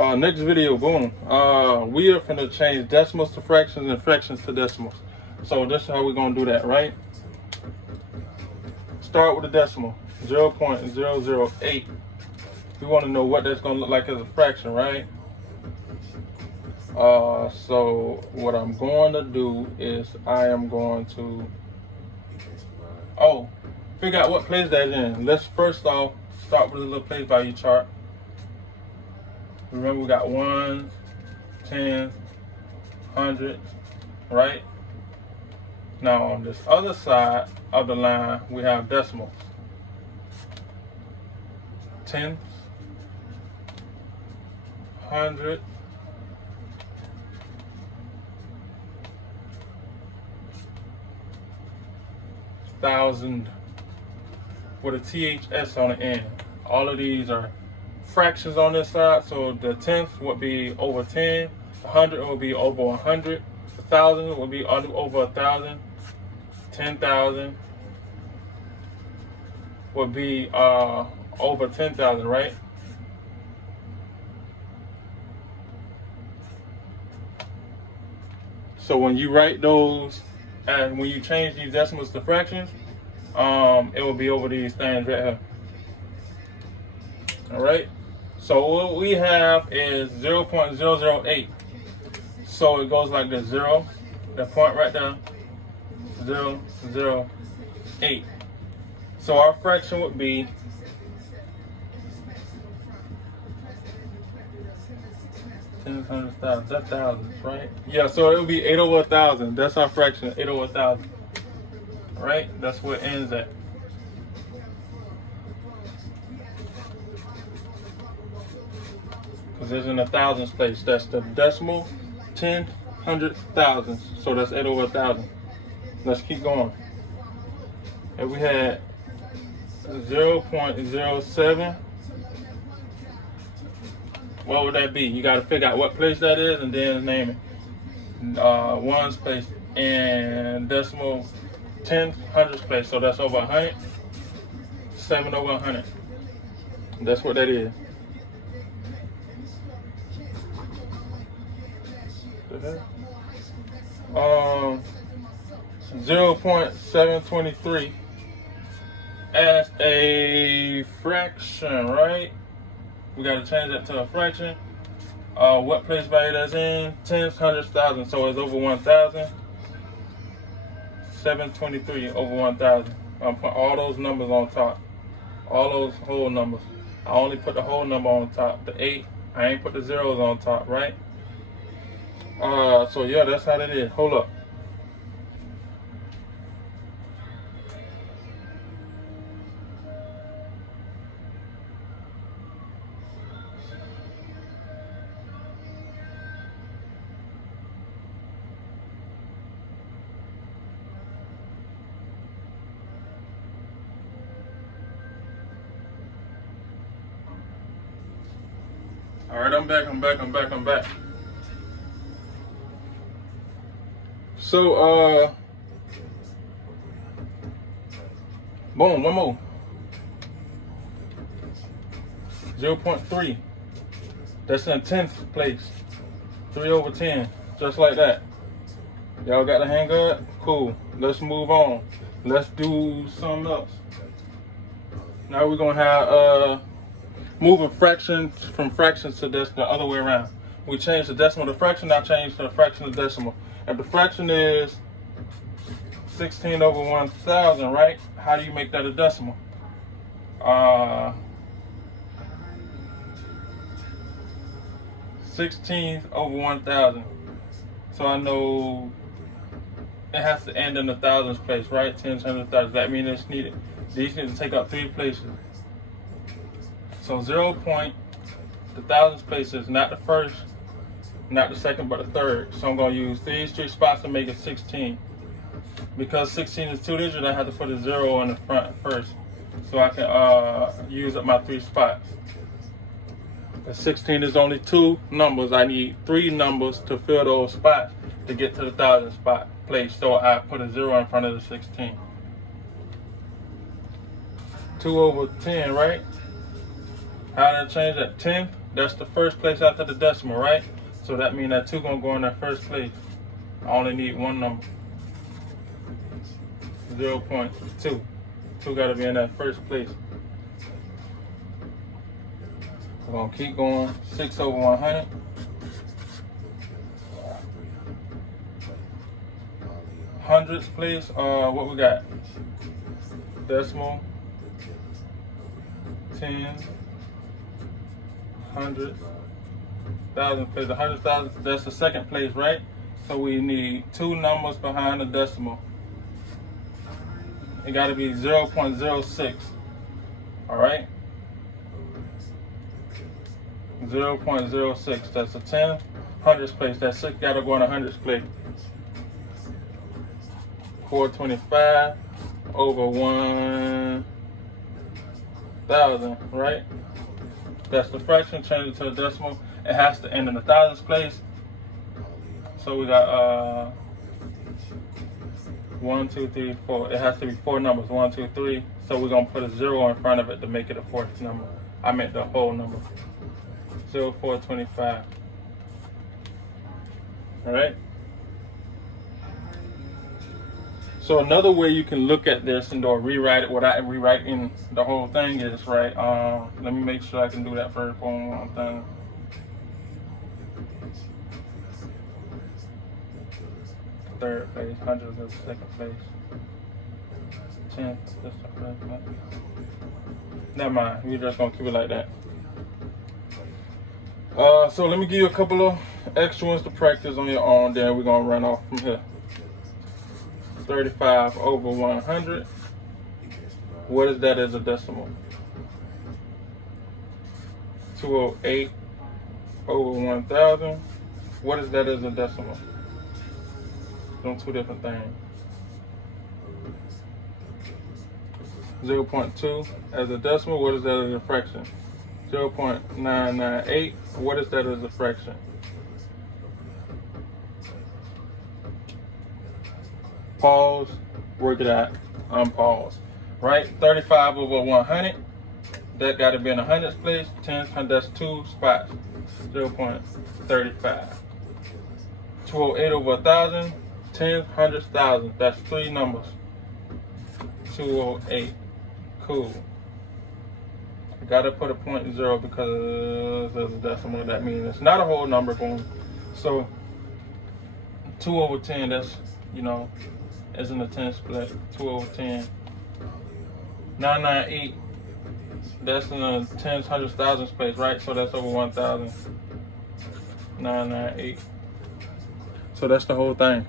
Next video, boom. We are finna change decimals to fractions and fractions to decimals. So this is how we're gonna do that, right? Start with a decimal, 0.008. We want to know what that's gonna look like as a fraction, right? So what I'm going to do is I am going to figure out what place that's in. Let's first off start with a little place value chart. Remember, we got ones, tens, hundreds, right? Now on this other side of the line, we have decimals. Tens, hundred, thousand, with a THS on the end. All of these are fractions on this side, so the tenth would be over 10, the 100 would be over 100, the 1,000 would be over 1,000, 10,000 would be over 10,000, right? So when you write those, and when you change these decimals to fractions, it will be over these things right here. All right. So what we have is 0.008. So it goes like this: 0, the point right there, 0.008. So our fraction would be 10, 100,000. That's thousands, right? Yeah. So it would be 8 over 1,000. That's our fraction, 8 over 1,000. All right. That's where it ends at. Because it's in the thousands place. That's the decimal, 10, 100, thousands. So that's 8 over 1,000. Let's keep going. And we had 0.07. What would that be? You got to figure out what place that is and then name it. Ones place and decimal, 10, hundreds place. So that's over 100. 7 over 100. That's what that is. 0.723 as a fraction, right? We got to change that to a fraction. What place value that's in? Tens, hundreds, thousands. So it's over 1,000. 723 over 1,000. I'm putting all those numbers on top. All those whole numbers. I only put the whole number on top. The 8. I ain't put the zeros on top, right? So yeah, that's how that is. Hold up. All right, I'm back. So, boom, one more. 0.3. That's in 10th place. 3 over 10, just like that. Y'all got the hang of it? Cool. Let's move on. Let's do something else. Now we're gonna have moving fractions from fractions to the other way around. We change the decimal to fraction, now change the fraction to decimal. If the fraction is 16 over 1,000, right? How do you make that a decimal? 16th over 1,000. So I know it has to end in the thousands place, right? Tens, hundreds, thousands. That means it's needed. These need to take up 3 places. So 0 point, the thousands place is not the first, not the second, but the third. So I'm going to use these 3 spots to make it 16. Because 16 is 2 digits, I have to put a 0 in the front first. So I can use up my 3 spots. The 16 is only 2 numbers. I need 3 numbers to fill those spots to get to the 1,000 spot place. So I put a 0 in front of the 16. 2 over 10, right? How did I change that? 10th That's the first place after the decimal, right? So that means that 2 gonna go in that first place. I only need one number. 0.2. 2 gotta be in that first place. We're gonna keep going. 6 over 100. Hundredths place. What we got? Decimal. 10. Hundred. Thousand place. 100,000. That's the second place, right? So we need 2 numbers behind the decimal. It got to be 0.06. All right. 0.06. That's a 10 hundredths place. That 6 got to go in a hundredths place. 425 over 1,000, right? That's the fraction. Change it to a decimal. It has to end in the thousandths place. So we got 1, 2, 3, 4. It has to be 4 numbers. 1, 2, 3. So we're gonna put a 0 in front of it to make it a 4th number. I meant the whole number. 0425. All right. So another way you can look at this and rewrite it without rewriting the whole thing is, right, let me make sure I can do that first one thing. Third place, hundredths is second place. 10th, that's the first place. Never mind, we're just gonna keep it like that. So let me give you a couple of extra ones to practice on your own, then we're gonna run off from here. 35 over 100. What is that as a decimal? 208 over 1,000. What is that as a decimal? Doing 2 different things. 0.2 as a decimal. What is that as a fraction? 0.998. What is that as a fraction? Pause, work it out, unpause. Right? 35 over 100. That got to be in the hundredths place. 10, that's 2 spots. 0.35. 208 over 1,000. 10, hundreds, thousand. That's 3 numbers. 208. Cool. I gotta put a 0 because there's a decimal. That means it's not a whole number going. So 2 over 10. That's, is in the 10 split. 2 over 10. 998. That's in the tens, hundreds, thousands place, right? So that's over 1,000. 998. So that's the whole thing.